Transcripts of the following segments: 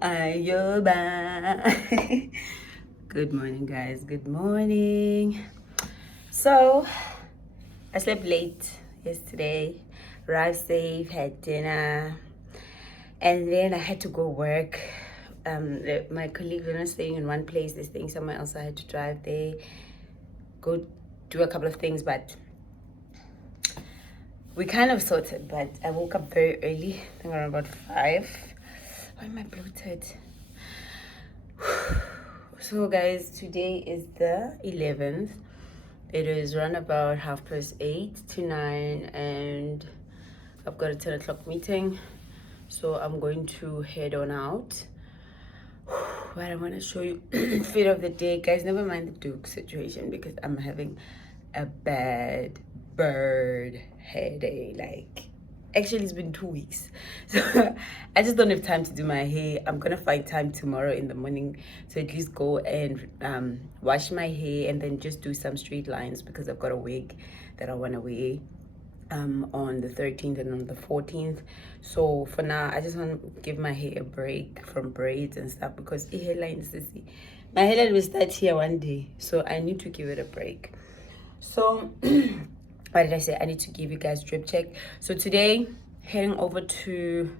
Ayoba. Good morning, guys. Good morning. So, I slept late yesterday, arrived safe, had dinner, and then I had to go work. My colleagues were not staying in one place, they're staying somewhere else. I had to drive there, go do a couple of things, but we kind of sorted. But I woke up very early, I think around about 5. Why am I bloated? So guys, today is the 11th. It is around about 8:30 to 9, and I've got a 10 o'clock meeting, so I'm going to head on out. But I want to show you fit of the day, guys. Never mind the Duke situation, because I'm having a bad bird headache. Like, actually it's been 2 weeks, so I just don't have time to do my hair. I'm gonna find time tomorrow in the morning to at least go and wash my hair and then just do some straight lines, because I've got a wig that I want to wear on the 13th and on the 14th. So for now, I just want to give my hair a break from braids and stuff, because my hairline will start here one day, so I need to give it a break. So what did I say? I need to give you guys drip check. So today, heading over to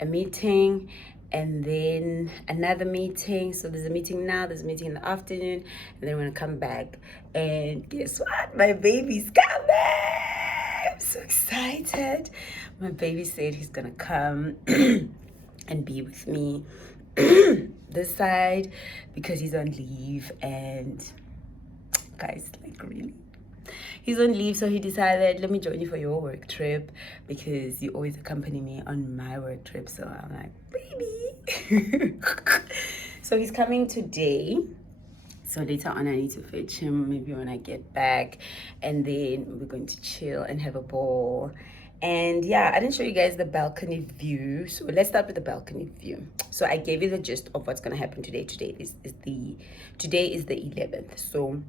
a meeting and then another meeting. So there's a meeting now, there's a meeting in the afternoon, and then we're gonna come back. And guess what? My baby's coming! I'm so excited. My baby said he's gonna come and be with me this side, because he's on leave. And guys, like, really, he's on leave, so he decided, let me join you for your work trip, because you always accompany me on my work trip. So I'm like, baby. So he's coming today, so later on I need to fetch him, maybe when I get back, and then we're going to chill and have a ball. And yeah, I didn't show you guys the balcony view, so let's start with the balcony view. So I gave you the gist of what's going to happen today. Today is the 11th, so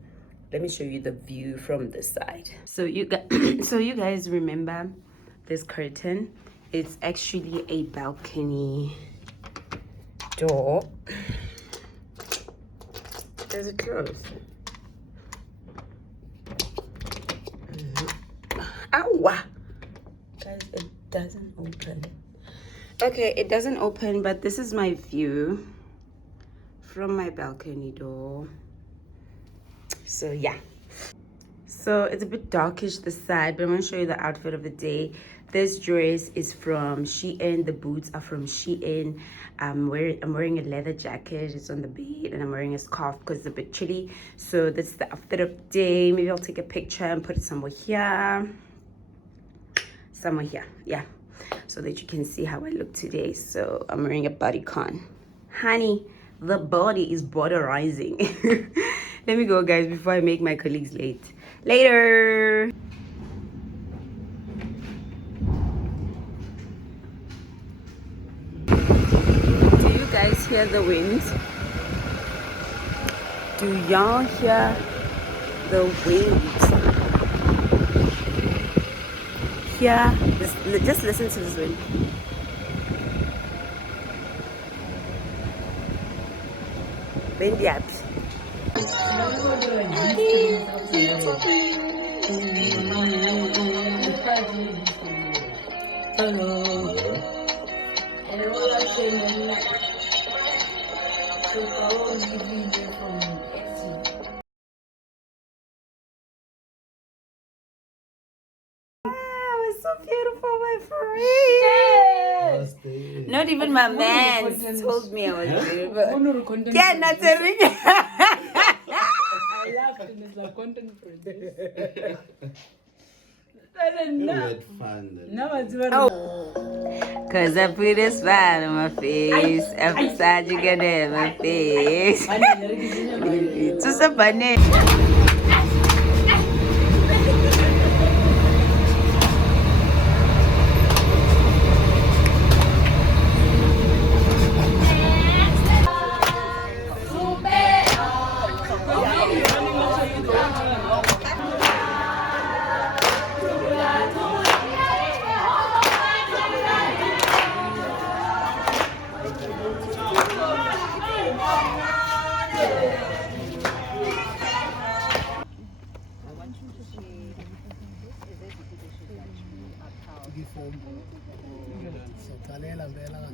let me show you the view from this side. So you guys remember this curtain? It's actually a balcony door. Is it closed? Ow! Guys, it doesn't open. Okay, it doesn't open, but this is my view from my balcony door. So yeah, so it's a bit darkish this side, but I'm going to show you the outfit of the day. This dress is from Shein, the boots are from Shein. I'm wearing a leather jacket, it's on the bed, and I'm wearing a scarf because it's a bit chilly. So this is the outfit of the day. Maybe I'll take a picture and put it somewhere here, yeah, so that you can see how I look today. So I'm wearing a bodycon. Honey, the body is borderizing. Let me go, guys, before I make my colleagues late. Later. Do you guys hear the wind? Do y'all hear the wind? Here, just listen to this wind. Wind yaps. So beautiful, my friend. Not even my man told me I was beautiful. Yeah, not a ring. I laughed and it's like content producer. We had fun then. No, it's very Cause I put a smile on my face. Emphasize you can have my face. To somebody.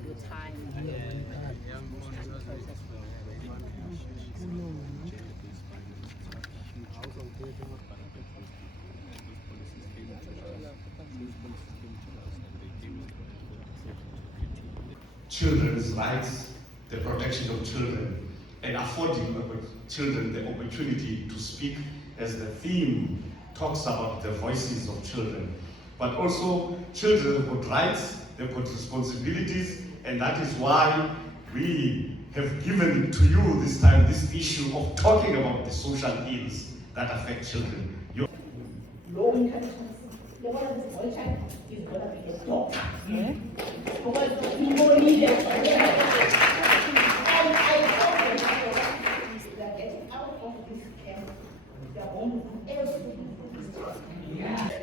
your time. Children's rights, the protection of children, and affording children the opportunity to speak, as the theme talks about the voices of children. But also, children have got rights, they've got responsibilities, and that is why we have given to you this time this issue of talking about the social ills that affect children.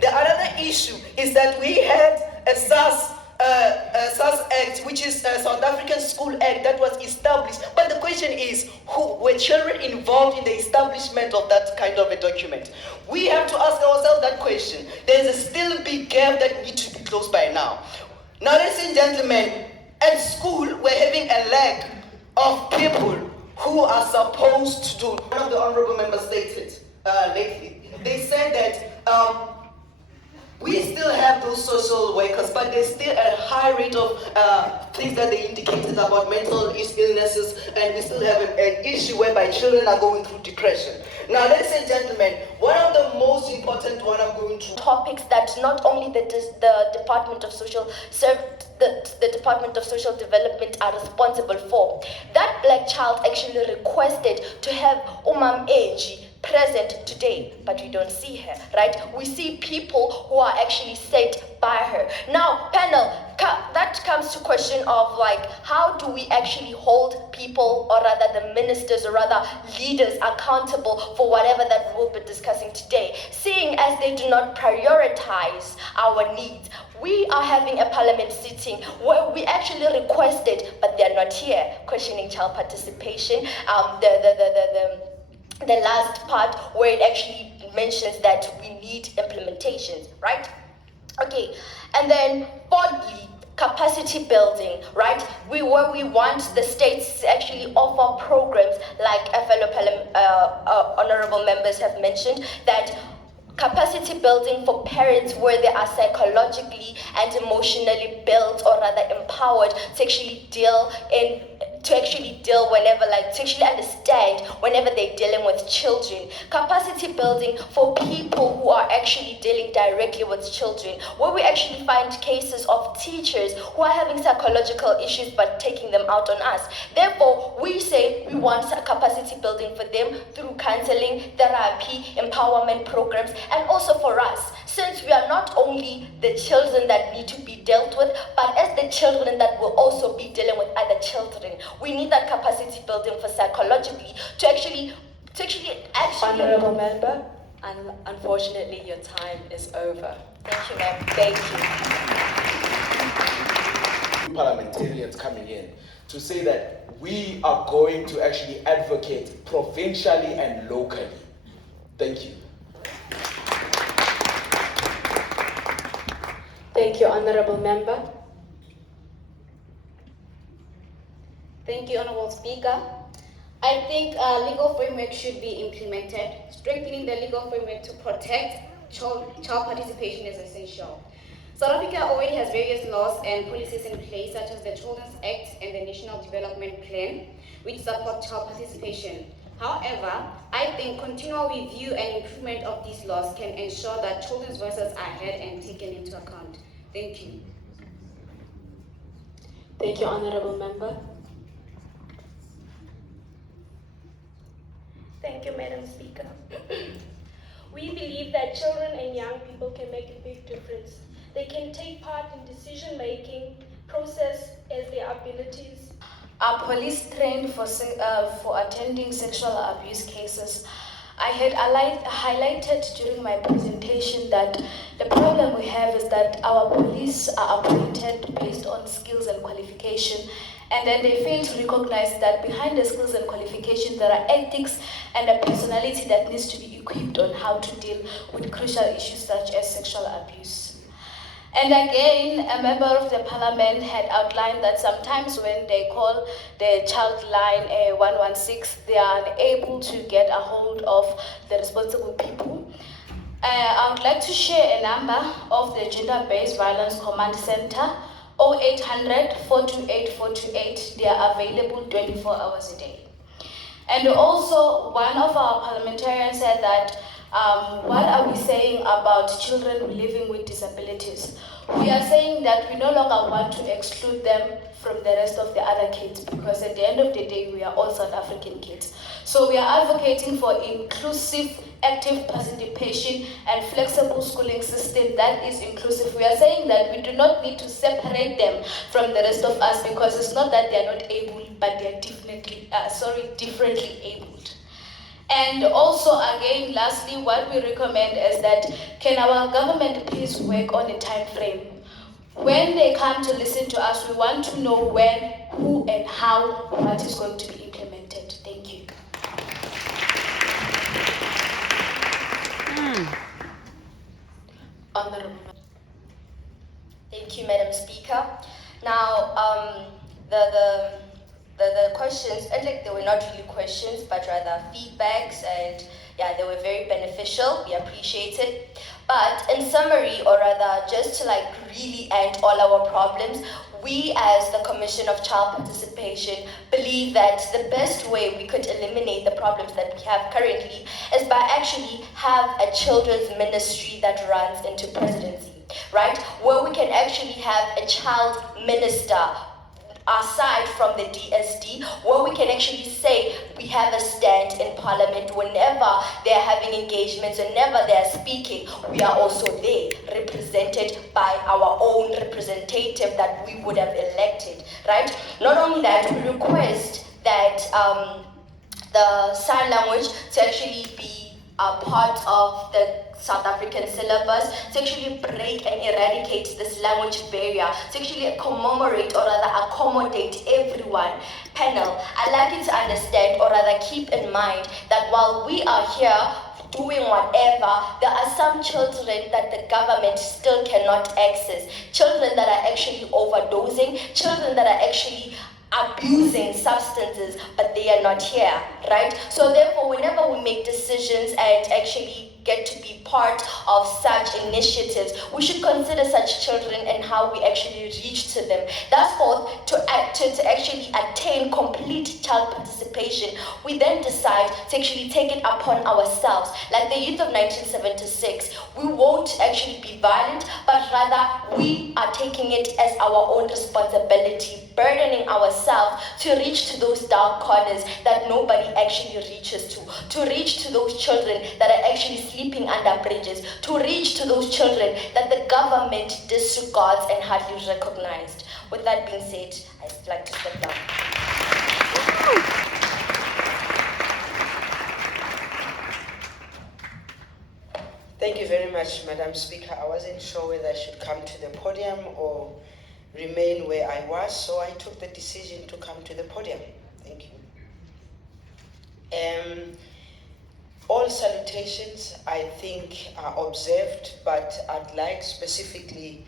The another issue is that we had a SAS Act, which is a South African School Act that was established. But the question is, who were children involved in the establishment of that kind of a document? We have to ask ourselves that question. There is still a big gap that needs to be closed by now. Now, ladies and gentlemen, at school, we're having a lack of people who are supposed to do. One of the honorable members stated lately, they said that we still have those social workers, but there's still a high rate of things that they indicated about mental illnesses, and we still have an issue whereby children are going through depression. Now, ladies and gentlemen, one of the most important one I'm going to topics that not only the Department of Social the Department of Social Development are responsible for. That black child actually requested to have Umam Eji present today, but we don't see her, right? We see people who are actually sent by her. Now, panel, that comes to question of like, how do we actually hold people, or rather the ministers, or rather leaders, accountable for whatever that we'll be discussing today, seeing as they do not prioritize our needs. We are having a parliament sitting where we actually requested, but they're not here, questioning child participation. The last part where it actually mentions that we need implementations, right? Okay, and then fourthly, capacity building, right? Where we want the states to actually offer programs like a fellow honorable members have mentioned, that capacity building for parents where they are psychologically and emotionally built, or rather empowered, to actually deal whenever, like, to actually understand whenever they're dealing with children. Capacity building for people who are actually dealing directly with children, where we actually find cases of teachers who are having psychological issues but taking them out on us. Therefore, we say we want capacity building for them through counseling, therapy, empowerment programs, and also for us, since we are not only the children that need to be dealt with, but as the children that will also be dealing with other children. We need that capacity building for psychologically to actually. Honorable member, unfortunately your time is over. Thank you, ma'am. Thank you. Parliamentarians coming in to say that we are going to actually advocate provincially and locally. Thank you. Thank you, honorable member. Thank you, Honorable Speaker. I think legal framework should be implemented. Strengthening the legal framework to protect child participation is essential. South Africa already has various laws and policies in place, such as the Children's Act and the National Development Plan, which support child participation. However, I think continual review and improvement of these laws can ensure that children's voices are heard and taken into account. Thank you. Thank you, honorable member. Thank you, Madam Speaker. We believe that children and young people can make a big difference. They can take part in decision-making process as their abilities. Are police trained for attending sexual abuse cases? I had highlighted during my presentation that the problem we have is that our police are appointed based on skills and qualification, and then they fail to recognize that behind the skills and qualifications there are ethics and a personality that needs to be equipped on how to deal with crucial issues such as sexual abuse. And again, a member of the parliament had outlined that sometimes when they call the child line 116, they are unable to get a hold of the responsible people. I would like to share a number of the Gender-Based Violence Command Center, 0800 428 428. They are available 24 hours a day. And also, one of our parliamentarians said that, what are we saying about children living with disabilities? We are saying that we no longer want to exclude them from the rest of the other kids, because at the end of the day, we are all South African kids. So we are advocating for inclusive, active participation and flexible schooling system that is inclusive. We are saying that we do not need to separate them from the rest of us, because it's not that they are not able, but they are differently abled. And also, again, lastly, what we recommend is that can our government please work on a time frame? When they come to listen to us, we want to know when, who, and how what is going to be implemented. Thank you. Honorable. Thank you, Madam Speaker. Now, the questions, and like they were not really questions, but rather feedbacks, and yeah, they were very beneficial. We appreciate it. But in summary, or rather, just to like really end all our problems, we as the Commission of Child Participation believe that the best way we could eliminate the problems that we have currently is by actually have a children's ministry that runs into presidency, right? Where we can actually have a child minister aside from the DSD, where we can actually say we have a stand in Parliament whenever they're having engagements, whenever they're speaking, we are also there, represented by our own representative that we would have elected, right? Not only that, we request that the sign language to actually be a part of the South African syllabus, to actually break and eradicate this language barrier, to actually commemorate or rather accommodate everyone. Panel, I'd like you to understand or rather keep in mind that while we are here doing whatever, there are some children that the government still cannot access. Children that are actually overdosing, children that are actually abusing substances, but they are not here, right? So therefore, whenever we make decisions and actually get to be part of such initiatives, we should consider such children and how we actually reach to them. That's for to actually attain complete child participation. We then decide to actually take it upon ourselves. Like the youth of 1976, we won't actually be violent, but rather we are taking it as our own responsibility, burdening ourselves to reach to those dark corners that nobody actually reaches to reach to those children that are actually sleeping under bridges, to reach to those children that the government disregards and hardly recognized. With that being said, I'd like to step down. Thank you very much, Madam Speaker. I wasn't sure whether I should come to the podium or remain where I was, so I took the decision to come to the podium. Thank you. All salutations, I think, are observed, but I'd like specifically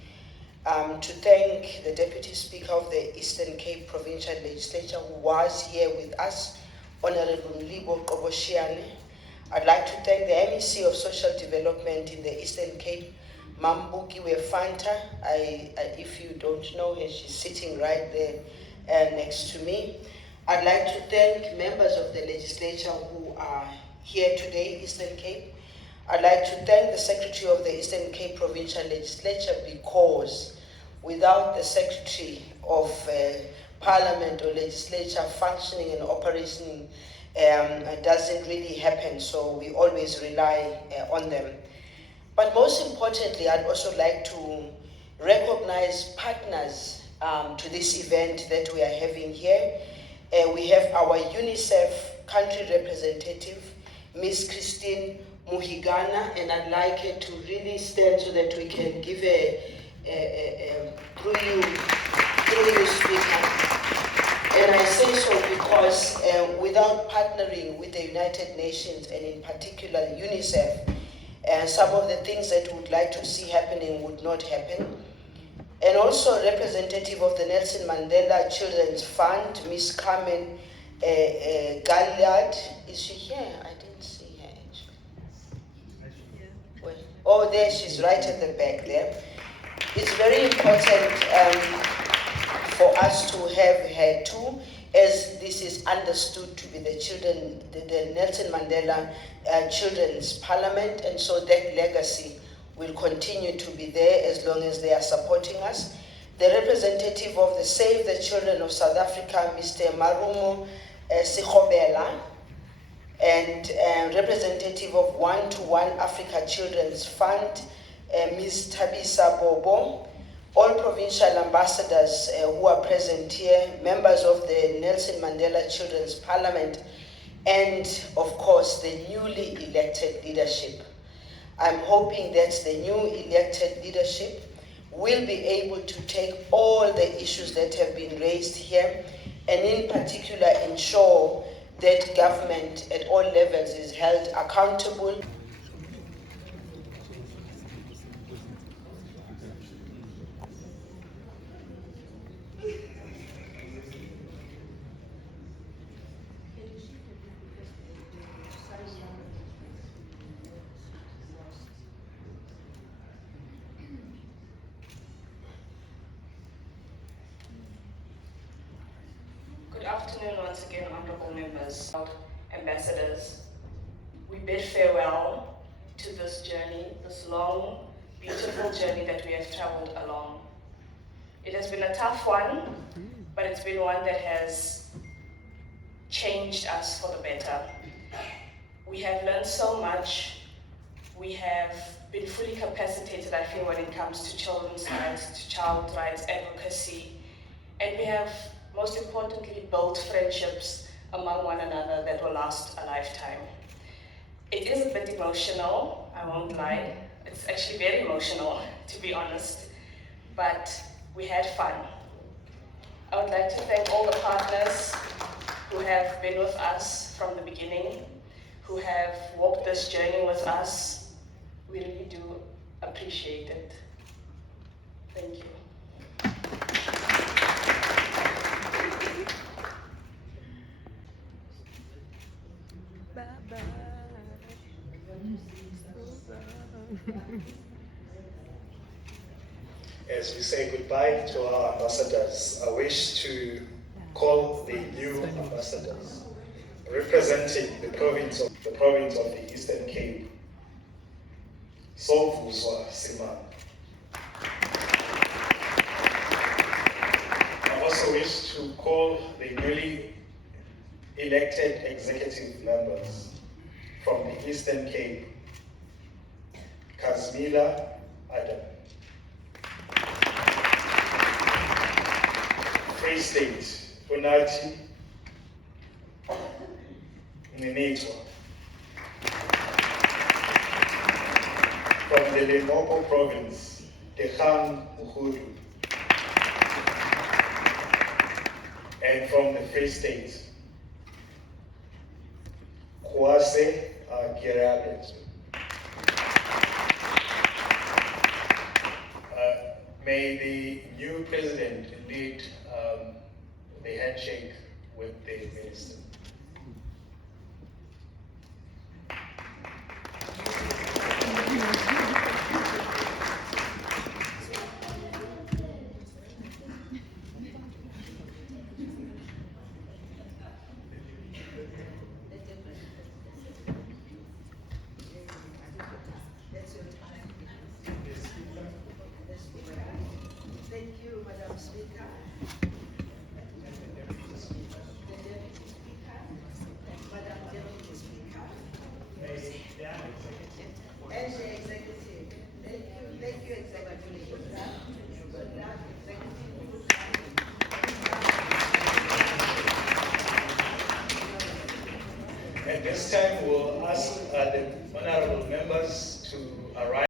to thank the Deputy Speaker of the Eastern Cape Provincial Legislature, who was here with us, Honorable Libo Koboshiane. I'd like to thank the MEC of Social Development in the Eastern Cape, Mambuki Wefanta. If you don't know her, she's sitting right there next to me. I'd like to thank members of the legislature who are here today, Eastern Cape. I'd like to thank the Secretary of the Eastern Cape Provincial Legislature, because without the Secretary of Parliament or Legislature functioning and operating, it doesn't really happen, so we always rely on them. But most importantly, I'd also like to recognize partners to this event that we are having here. We have our UNICEF country representative, Miss Christine Muhigana, and I'd like her to really stand so that we can give through you, Speaker. And I say so because without partnering with the United Nations, and in particular UNICEF, some of the things that we would like to see happening would not happen. and also representative of the Nelson Mandela Children's Fund, Miss Carmen Galliard. Is she here? I didn't see her actually. Well, oh, there she's right at the back there. It's very important for us to have her too, as this is understood to be the Nelson Mandela Children's Parliament, and so that legacy will continue to be there as long as they are supporting us. The representative of the Save the Children of South Africa, Mr. Marumo Sikhobela, and representative of One to One Africa Children's Fund, Ms. Tabisa Bobo, all provincial ambassadors who are present here, members of the Nelson Mandela Children's Parliament, and of course the newly elected leadership. I'm hoping that the new elected leadership will be able to take all the issues that have been raised here, and in particular ensure that government at all levels is held accountable. Good afternoon once again, honorable members, ambassadors. We bid farewell to this journey, this long, beautiful journey that we have traveled along. It has been a tough one, but it's been one that has changed us for the better. We have learned so much. We have been fully capacitated, I feel, when it comes to children's rights, to child rights advocacy, and we have, most importantly, built friendships among one another that will last a lifetime. It is a bit emotional, I won't lie. It's actually very emotional, to be honest, but we had fun. I would like to thank all the partners who have been with us from the beginning, who have walked this journey with us. We really do appreciate it. Thank you. As we say goodbye to our ambassadors, I wish to call the new ambassadors representing the province of the Eastern Cape, Sovuzwa Simang. I also wish to call the newly elected executive members from the Eastern Cape, Kazmila Adam. Free State, Unati Ninitwa. From the Limpopo province, Tehang Muhudu. And from the Free State, Kwase Girabet. May the new president lead the handshake with the minister. Thank you, Madam Speaker. Madam Deputy Speaker. And the executive. Thank you, executive. At this time, we'll ask the honorable members to arrive.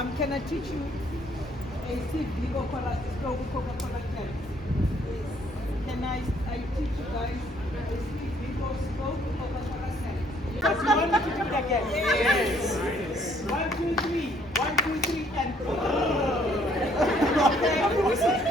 Can I teach you a sieve Coca-Cola can? Can I teach you guys a sieve Coca-Cola can? Just want me to do it again. Yes. 1, 2, 3. 1, 2, 3, and okay.